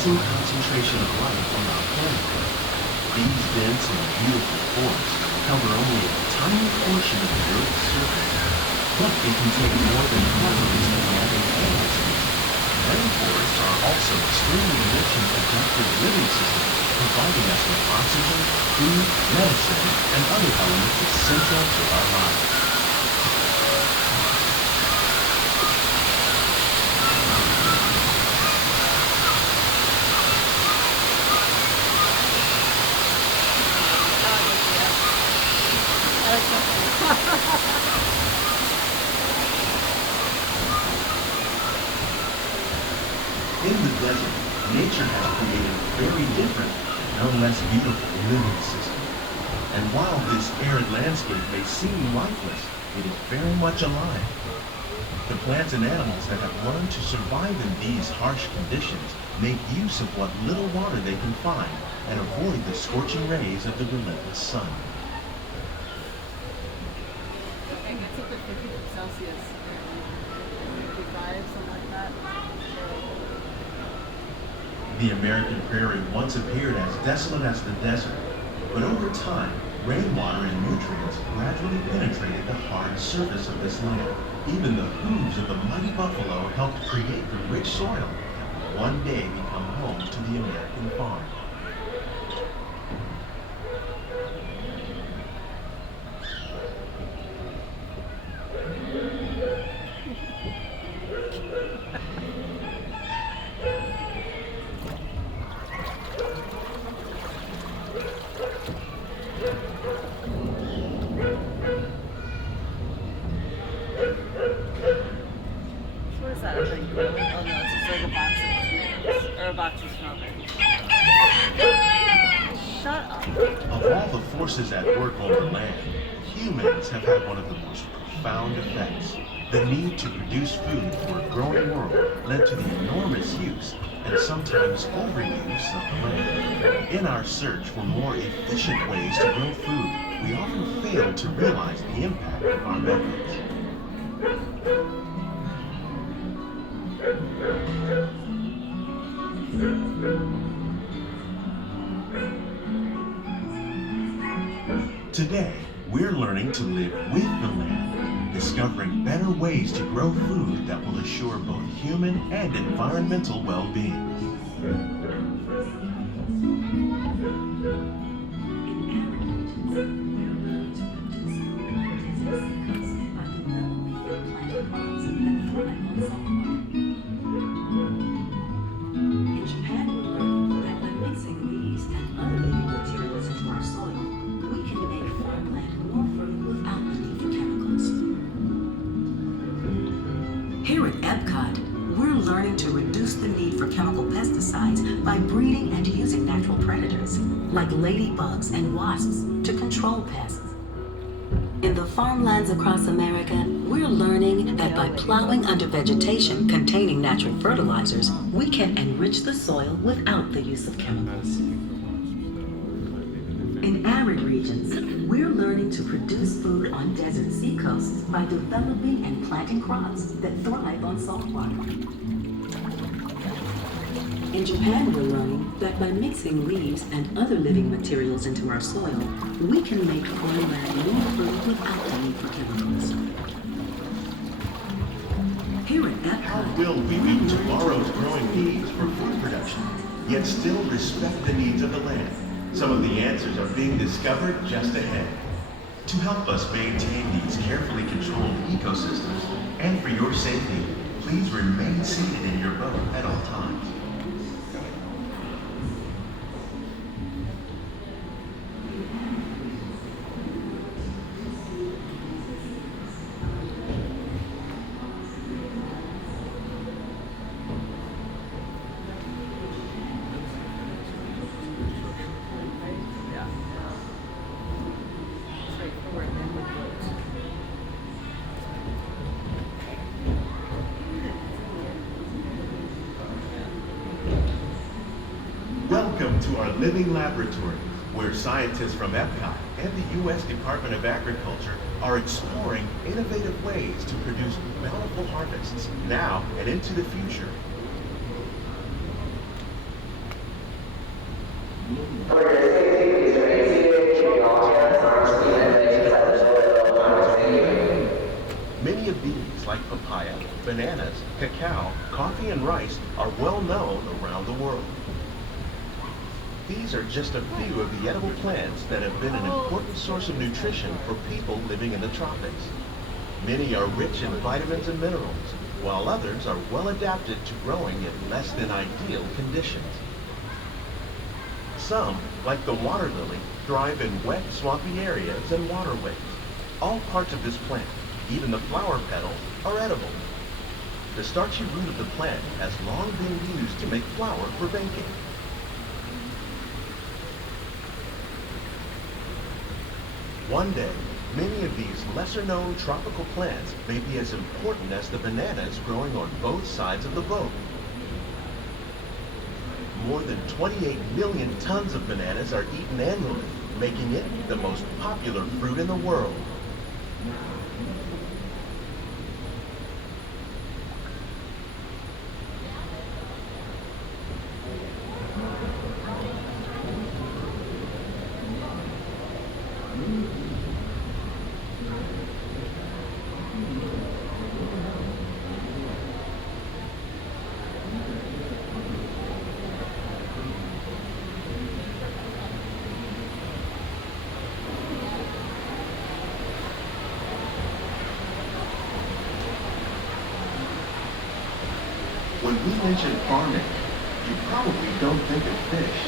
amazing concentration of life on our planet. These dense and beautiful forests cover only a tiny portion of the Earth's surface, but they contain more than half of its surrounding animal species. Rainforests are also extremely rich in productive living systems, providing us with oxygen, food, medicine, and other elements essential to our lives. In the desert, nature has created a very different, no less beautiful living system. And while this arid landscape may seem lifeless, it is very much alive. The plants and animals that have learned to survive in these harsh conditions make use of what little water they can find and avoid the scorching rays of the relentless sun. And it's up at 50 Celsius, 55, something like that. The American prairie once appeared as desolate as the desert, but over time, rainwater and nutrients gradually penetrated the hard surface of this land. Even the hooves of the mighty buffalo helped create the rich soil that will one day become home to the American farm. What is that? Oh no, it's just like a box of tomatoes. Or a box of strawberries. Shut up. Of all the forces at work on the land, humans have had one of the most profound effects. The need to produce food for a growing world led to the enormous use and sometimes overuse of land. In our search for more efficient ways to grow food, we often fail to realize the impact of our methods. Today, we're learning to live with the land, discovering better ways to grow food that will assure both human and environmental well-being. In Japan, we learned that by mixing these and other living materials into our soil, we can make farmland more fertile without the need for chemicals. Here at Epcot, we're learning to reduce the need for chemical pesticides by breeding and using natural predators, like ladybugs and wasps, to control pests. In the farmlands across America, we're learning that by plowing under vegetation containing natural fertilizers, we can enrich the soil without the use of chemicals. In arid regions, we're learning to produce food on desert seacoasts by developing and planting crops that thrive on salt water. In Japan, we're learning that by mixing leaves and other living materials into our soil, we can make farmland more fertile without the need for chemicals. Here at How Epcot, will we meet tomorrow's growing needs for food production, yet still respect the needs of the land? Some of the answers are being discovered just ahead. To help us maintain these carefully controlled ecosystems, and for your safety, please remain seated in your boat at all times. Welcome to our living laboratory, where scientists from Epcot and the U.S. Department of Agriculture are exploring innovative ways to produce bountiful harvests now and into the future. For your safety, please remain seated, keeping all hands, arms, feet, and legs at the toilet at all times. Thank you. Many of these, like papaya, bananas, cacao, coffee, and rice, are well known around the world. These are just a few of the edible plants that have been an important source of nutrition for people living in the tropics. Many are rich in vitamins and minerals, while others are well adapted to growing in less than ideal conditions. Some, like the water lily, thrive in wet, swampy areas and waterways. All parts of this plant, even the flower petals, are edible. The starchy root of the plant has long been used to make flour for baking. One day, many of these lesser-known tropical plants may be as important as the bananas growing on both sides of the boat. More than 28 million tons of bananas are eaten annually, making it the most popular fruit in the world. When we mention farming, you probably don't think of fish,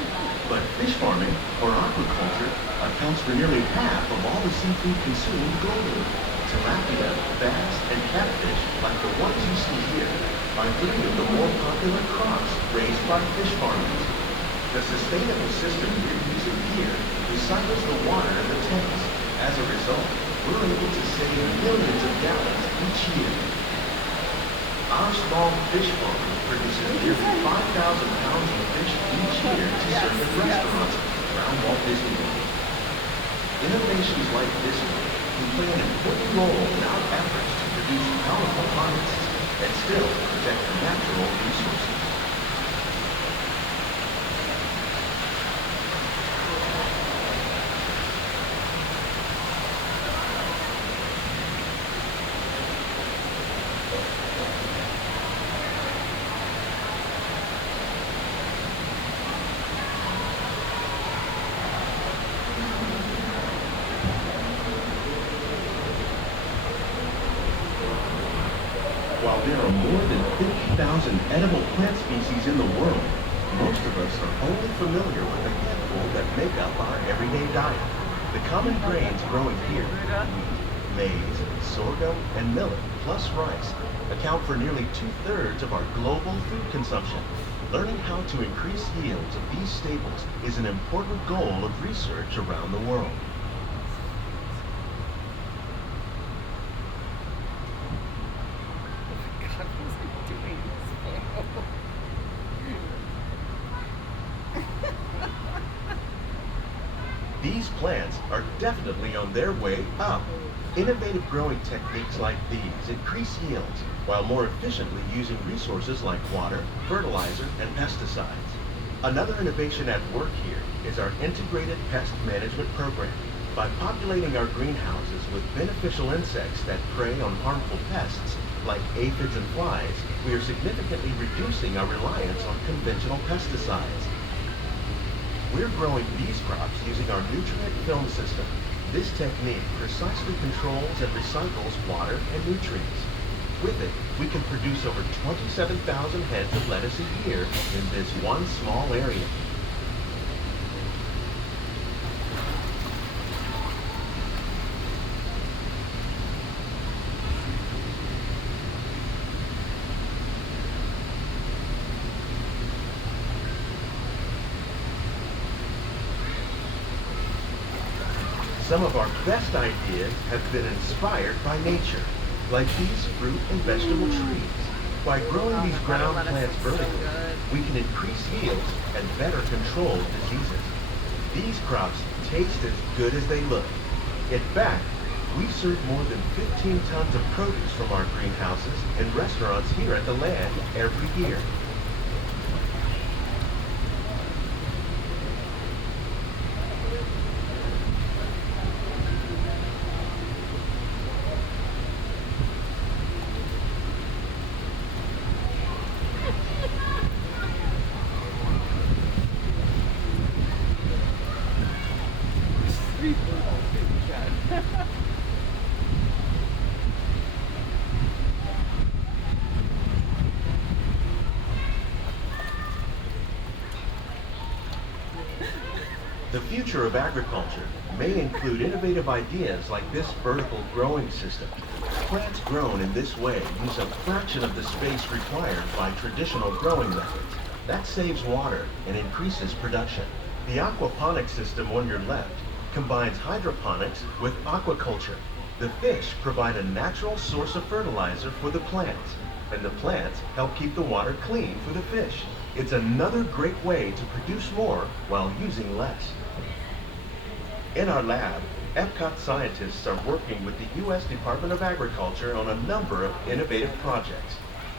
but fish farming, or aquaculture, accounts for nearly half of all the seafood consumed globally. Tilapia, bass, and catfish, like the ones you see here, are three of the more popular crops raised by fish farmers. The sustainable system we're using here recycles the water in the tanks. As a result, we're able to save millions of gallons each year. Our small fish farm produces nearly 5,000 pounds of fish each year to serve in restaurants around Walt Disney World. Innovations like this one can play an important role in our efforts to produce powerful products and still protect the natural resources. While there are more than 50,000 edible plant species in the world, most of us are only familiar with a handful that make up our everyday diet. The common grains growing here, wheat, maize, sorghum, and millet, plus rice, account for nearly 2/3 of our global food consumption. Learning how to increase yields of these staples is an important goal of research around the world. These plants are definitely on their way up. Innovative growing techniques like these increase yields while more efficiently using resources like water, fertilizer, and pesticides. Another innovation at work here is our integrated pest management program. By populating our greenhouses with beneficial insects that prey on harmful pests like aphids and flies, we are significantly reducing our reliance on conventional pesticides. We're growing these crops using our nutrient film system. This technique precisely controls and recycles water and nutrients. With it, we can produce over 27,000 heads of lettuce a year in this one small area. Some of our best ideas have been inspired by nature, like these fruit and vegetable trees. By growing these ground plants vertically, we can increase yields and better control diseases. These crops taste as good as they look. In fact, we serve more than 15 tons of produce from our greenhouses in restaurants here at the land every year. The future of agriculture may include innovative ideas like this vertical growing system. Plants grown in this way use a fraction of the space required by traditional growing methods. That saves water and increases production. The aquaponics system on your left combines hydroponics with aquaculture. The fish provide a natural source of fertilizer for the plants, and the plants help keep the water clean for the fish. It's another great way to produce more while using less. In our lab, Epcot scientists are working with the U.S. Department of Agriculture on a number of innovative projects.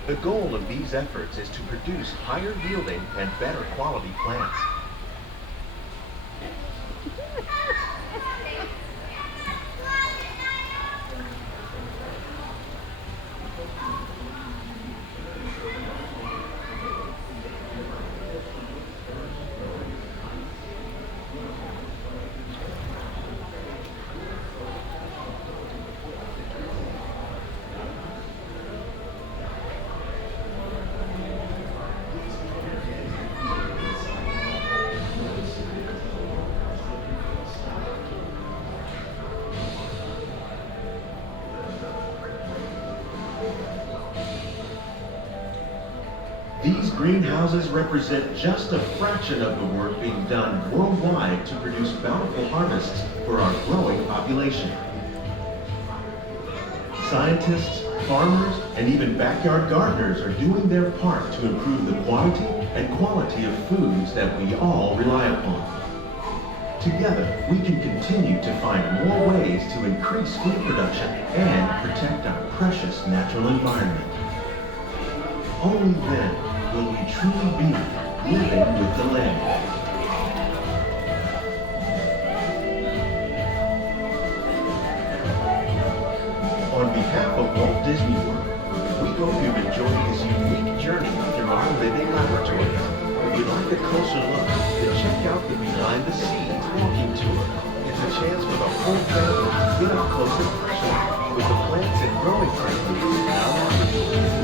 The goal of these efforts is to produce higher yielding and better quality plants. These greenhouses represent just a fraction of the work being done worldwide to produce bountiful harvests for our growing population. Scientists, farmers, and even backyard gardeners are doing their part to improve the quantity and quality of foods that we all rely upon. Together, we can continue to find more ways to increase food production and protect our precious natural environment. Only then will we truly be living with the land. On behalf of Walt Disney World, we hope you've enjoyed this unique journey through our living laboratory. If you'd like a closer look, then check out the behind the scenes walking tour. It's a chance for the whole family to get up close and personal with the plants and growing techniques in our laboratory.